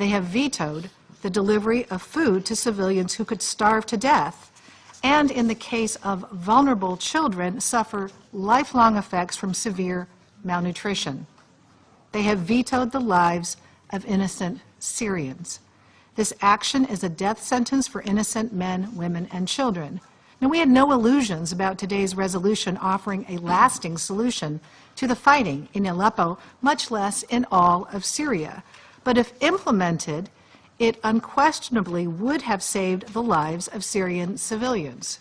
They have vetoed the delivery of food to civilians who could starve to death, and in the case of vulnerable children, suffer lifelong effects from severe malnutrition. They have vetoed the lives of innocent Syrians. This action is a death sentence for innocent men, women, and children. Now, we had no illusions about today's resolution offering a lasting solution to the fighting in Aleppo, much less in all of Syria. But if implemented, it unquestionably would have saved the lives of Syrian civilians.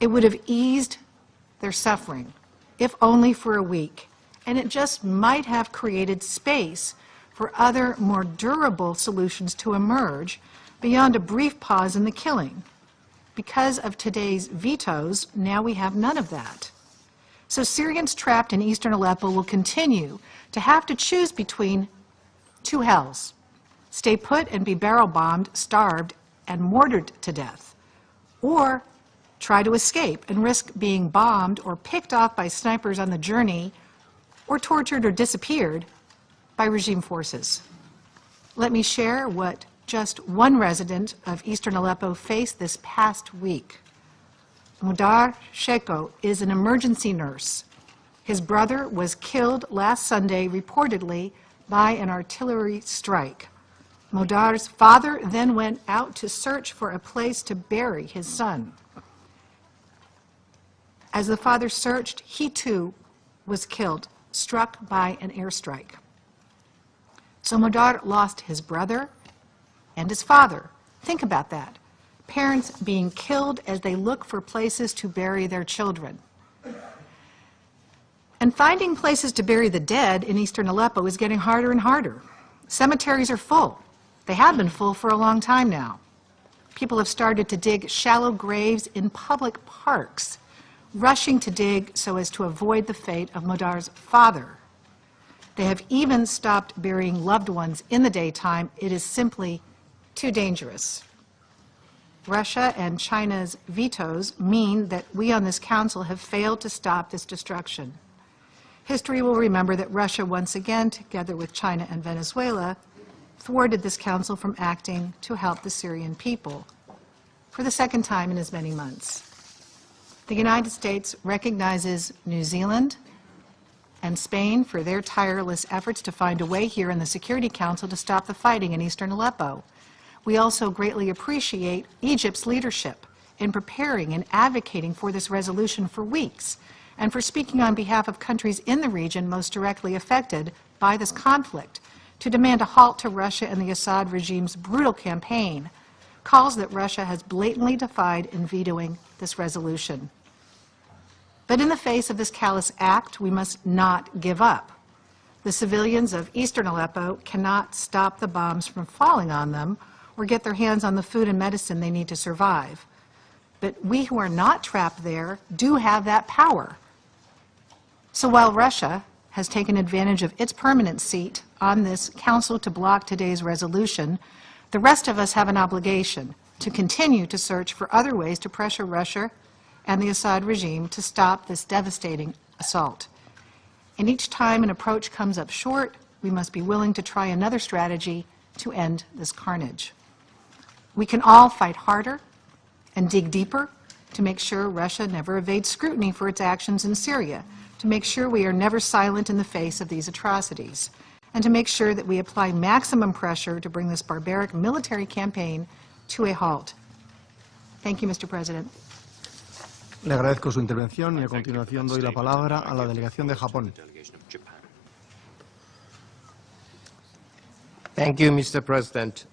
It would have eased their suffering, if only for a week, and it just might have created space for other, more durable solutions to emerge beyond a brief pause in the killing. Because of today's vetoes, now we have none of that. So Syrians trapped in eastern Aleppo will continue to have to choose between two hells: stay put and be barrel-bombed, starved, and mortared to death, or try to escape and risk being bombed or picked off by snipers on the journey, or tortured or disappeared by regime forces. Let me share what just one resident of eastern Aleppo faced this past week. Mudar Sheko is an emergency nurse. His brother was killed last Sunday, reportedly by an artillery strike. Mudar's father then went out to search for a place to bury his son. As the father searched, he too was killed, struck by an airstrike. So Mudar lost his brother and his father. Think about that. Parents being killed as they look for places to bury their children. And finding places to bury the dead in eastern Aleppo is getting harder and harder. Cemeteries are full. They have been full for a long time now. People have started to dig shallow graves in public parks, rushing to dig so as to avoid the fate of Mudar's father. They have even stopped burying loved ones in the daytime. It is simply too dangerous. Russia and China's vetoes mean that we on this council have failed to stop this destruction. History will remember that Russia once again, together with China and Venezuela, thwarted this council from acting to help the Syrian people for the second time in as many months. The United States recognizes New Zealand and Spain for their tireless efforts to find a way here in the Security Council to stop the fighting in eastern Aleppo. We also greatly appreciate Egypt's leadership in preparing and advocating for this resolution for weeks, and for speaking on behalf of countries in the region most directly affected by this conflict to demand a halt to Russia and the Assad regime's brutal campaign, calls that Russia has blatantly defied in vetoing this resolution. But in the face of this callous act, we must not give up. The civilians of eastern Aleppo cannot stop the bombs from falling on them or get their hands on the food and medicine they need to survive. But we who are not trapped there do have that power. So while Russia has taken advantage of its permanent seat on this council to block today's resolution, the rest of us have an obligation to continue to search for other ways to pressure Russia and the Assad regime to stop this devastating assault. And each time an approach comes up short, we must be willing to try another strategy to end this carnage. We can all fight harder and dig deeper to make sure Russia never evades scrutiny for its actions in Syria, to make sure we are never silent in the face of these atrocities, and to make sure that we apply maximum pressure to bring this barbaric military campaign to a halt. Thank you, Mr. President. Le agradezco su intervención y a continuación doy la palabra a la delegación de Japón. Thank you, Mr. President.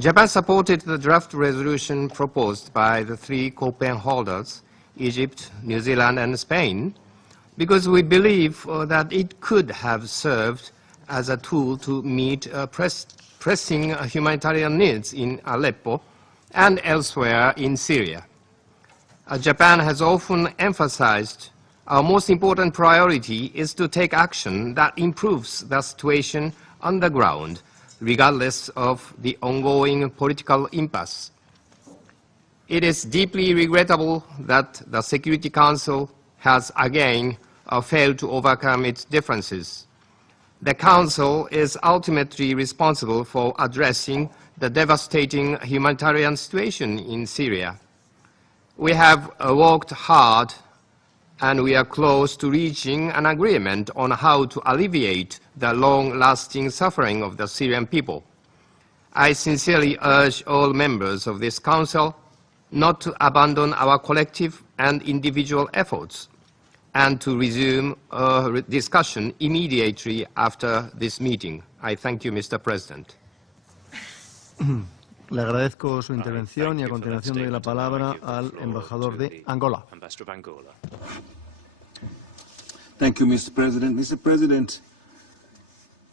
Japan supported the draft resolution proposed by the three co-pen holders, Egypt, New Zealand, and Spain, because we believe that it could have served as a tool to meet pressing humanitarian needs in Aleppo and elsewhere in Syria. Japan has often emphasized our most important priority is to take action that improves the situation on the ground, regardless of the ongoing political impasse. It is deeply regrettable that the Security Council has again failed to overcome its differences. The Council is ultimately responsible for addressing the devastating humanitarian situation in Syria. We have worked hard and we are close to reaching an agreement on how to alleviate the long-lasting suffering of the Syrian people. I sincerely urge all members of this Council not to abandon our collective and individual efforts and to resume a discussion immediately after this meeting. I thank you, Mr. President. Le agradezco su intervención y a continuación doy la palabra al embajador de Angola. Thank you, Mr. President. Mr. President,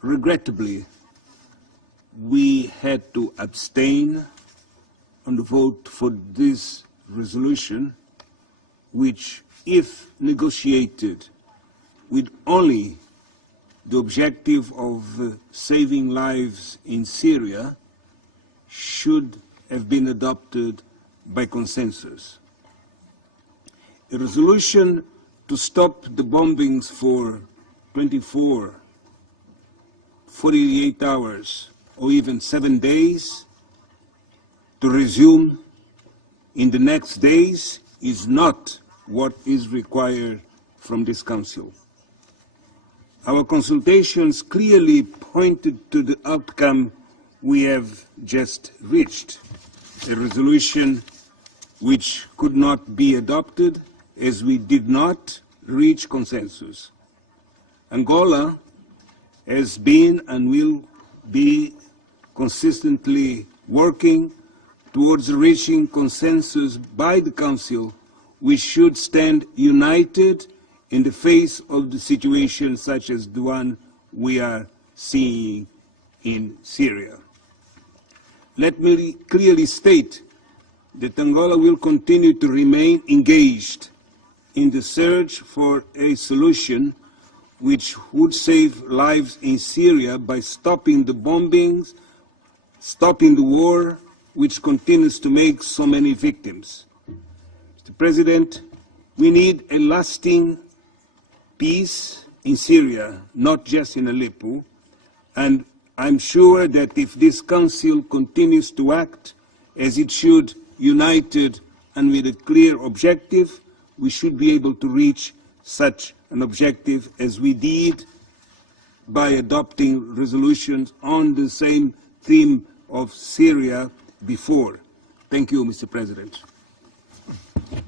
regrettably, we had to abstain on the vote for this resolution, which, if negotiated with only the objective of saving lives in Syria, should have been adopted by consensus. A resolution to stop the bombings for 24, 48 hours, or even 7 days, to resume in the next days is not what is required from this Council. Our consultations clearly pointed to the outcome we have just reached, a resolution which could not be adopted as we did not reach consensus. Angola has been and will be consistently working towards reaching consensus by the Council. We should stand united in the face of the situation such as the one we are seeing in Syria. Let me clearly state that Angola will continue to remain engaged in the search for a solution which would save lives in Syria by stopping the bombings, stopping the war, which continues to make so many victims. Mr. President, we need a lasting peace in Syria, not just in Aleppo, and I'm sure that if this Council continues to act as it should, united and with a clear objective, we should be able to reach such an objective as we did by adopting resolutions on the same theme of Syria before. Thank you, Mr. President.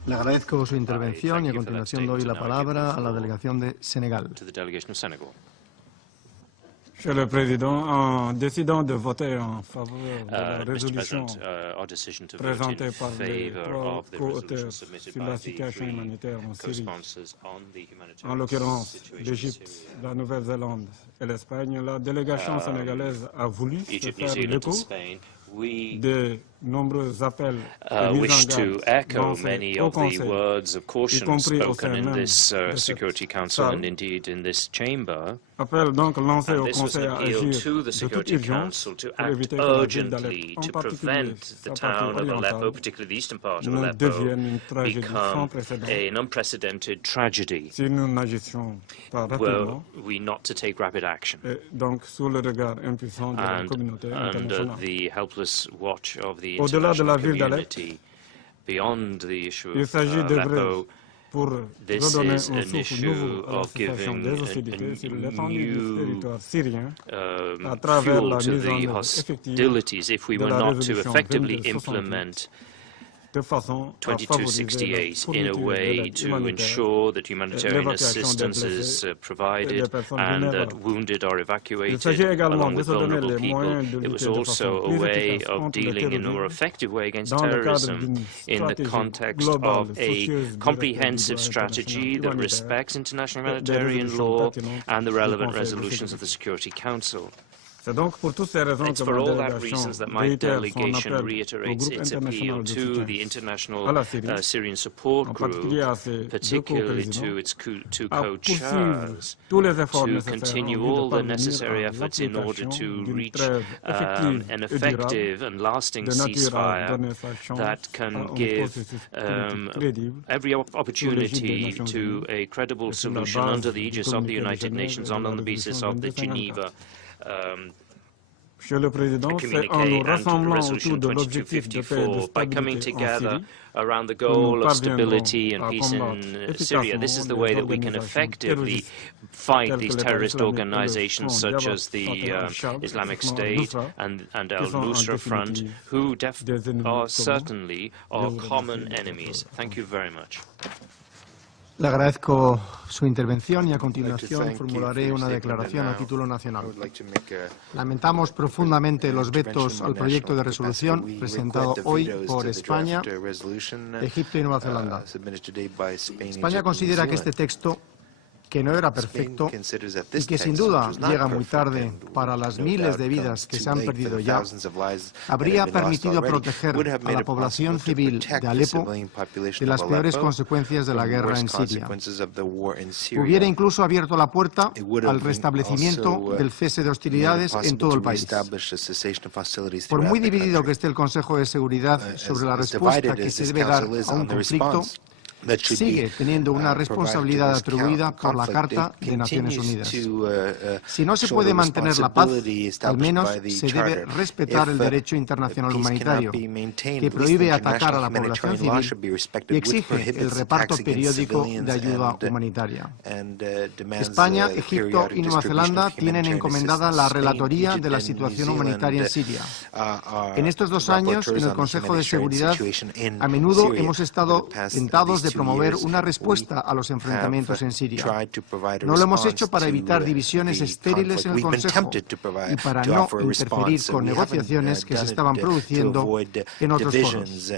Le agradezco su intervención y a continuación doy la palabra a la delegación de Senegal. Monsieur le Président, en décidant de voter en faveur de la résolution présentée par les trois co-auteurs sur la situation humanitaire en Syrie, en l'occurrence l'Égypte, la Nouvelle-Zélande et l'Espagne, la délégation sénégalaise a voulu se faire l'écho de nombreux appels wish to echo many of the words of caution spoken in this Security Council and indeed in this chamber. And this was an appeal to the Security Council to act urgently to prevent the town of Aleppo, particularly the eastern part of Aleppo, become an unprecedented tragedy were we not to take rapid action. And under the helpless watch of the international community, beyond the issue of Aleppo, this is an issue of giving a new fuel to the hostilities if we were not to effectively implement 2268 in a way to ensure that humanitarian assistance is provided and that wounded are evacuated along with vulnerable people. It was also a way of dealing in a more effective way against terrorism in the context of a comprehensive strategy that respects international humanitarian law and the relevant resolutions of the Security Council. It's for all that reasons that my delegation reiterates its appeal to the International Syrian Support Group, particularly to its two co-chairs, to continue all the necessary efforts in order to reach an effective and lasting ceasefire that can give every opportunity to a credible solution under the aegis of the United Nations and on the basis of the Geneva communique and Resolution 2254, by coming together around the goal of stability and peace in Syria. This is the way that we can effectively fight these terrorist organizations such as the Islamic State and al-Nusra Front, who are certainly our common enemies. Thank you very much. Le agradezco su intervención y a continuación formularé una declaración a título nacional. Lamentamos profundamente los vetos al proyecto de resolución presentado hoy por España, Egipto y Nueva Zelanda. España considera que este texto, que no era perfecto y que sin duda llega muy tarde para las miles de vidas que se han perdido ya, habría permitido proteger a la población civil de Alepo de las peores consecuencias de la guerra en Siria. Hubiera incluso abierto la puerta al restablecimiento del cese de hostilidades en todo el país. Por muy dividido que esté el Consejo de Seguridad sobre la respuesta que se debe dar a un conflicto, sigue teniendo una responsabilidad atribuida por la Carta de Naciones Unidas. Si no se puede mantener la paz, al menos se debe respetar el derecho internacional humanitario, que prohíbe atacar a la población civil y exige el reparto periódico de ayuda humanitaria. España, Egipto y Nueva Zelanda tienen encomendada la relatoría de la situación humanitaria en Siria. En estos 2 años, en el Consejo de Seguridad, a menudo hemos estado tentados de promover una respuesta a los enfrentamientos en Siria. No lo hemos hecho para evitar divisiones estériles en el Consejo y para no interferir con negociaciones que se estaban produciendo en otros foros.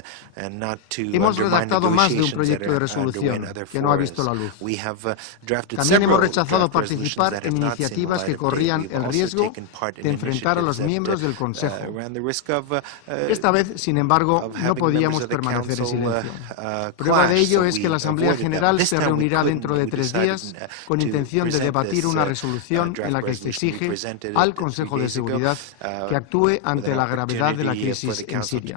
Hemos redactado más de un proyecto de resolución que no ha visto la luz. También hemos rechazado participar en iniciativas que corrían el riesgo de enfrentar a los miembros del Consejo. Esta vez, sin embargo, no podíamos permanecer en silencio. Prueba de ello es que la Asamblea General se reunirá dentro de 3 días con intención de debatir una resolución en la que se exige al Consejo de Seguridad que actúe ante la gravedad de la crisis en Siria.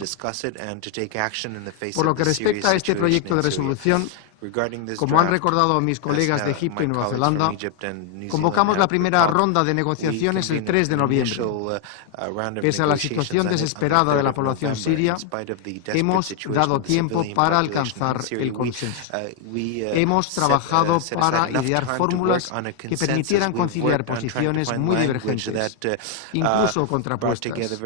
Por lo que respecta a este proyecto de resolución, como han recordado mis colegas de Egipto y Nueva Zelanda, convocamos la primera ronda de negociaciones el 3 de noviembre. Pese a la situación desesperada de la población siria, hemos dado tiempo para alcanzar el consenso. Hemos trabajado para idear fórmulas que permitieran conciliar posiciones muy divergentes, incluso contrapuestas.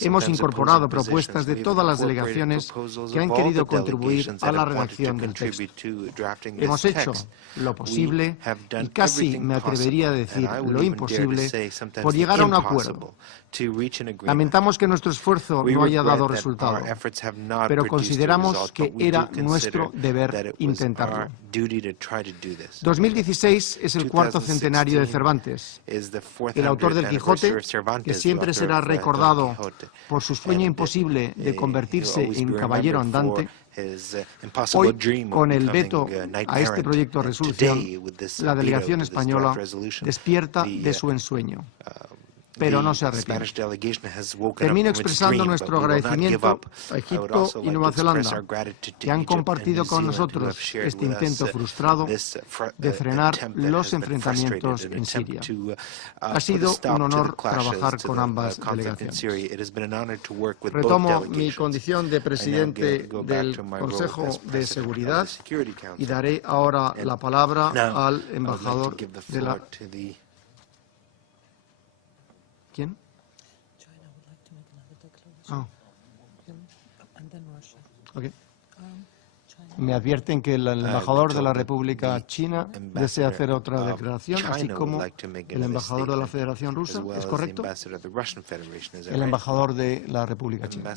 Hemos incorporado propuestas de todas las delegaciones que han querido contribuir a la redacción del texto. Hemos hecho lo posible y casi me atrevería a decir lo imposible por llegar a un acuerdo. Lamentamos que nuestro esfuerzo no haya dado resultado, pero consideramos que era nuestro deber intentarlo. 2016 es el 4º centenario de Cervantes, el autor del Quijote, que siempre será recordado por su sueño imposible de convertirse en caballero andante. Hoy, con el veto a este proyecto de resolución, la delegación española despierta de su ensueño, pero no se arrepiente. Termino expresando nuestro agradecimiento a Egipto y Nueva Zelanda, que han compartido con nosotros este intento frustrado de frenar los enfrentamientos en Siria. Ha sido un honor trabajar con ambas delegaciones. Retomo mi condición de presidente del Consejo de Seguridad y daré ahora la palabra al embajador de la... ¿Quién? Okay. Me advierten que el embajador de la República China desea hacer otra declaración, así como el embajador de la Federación Rusa. ¿Es correcto? El embajador de la República China.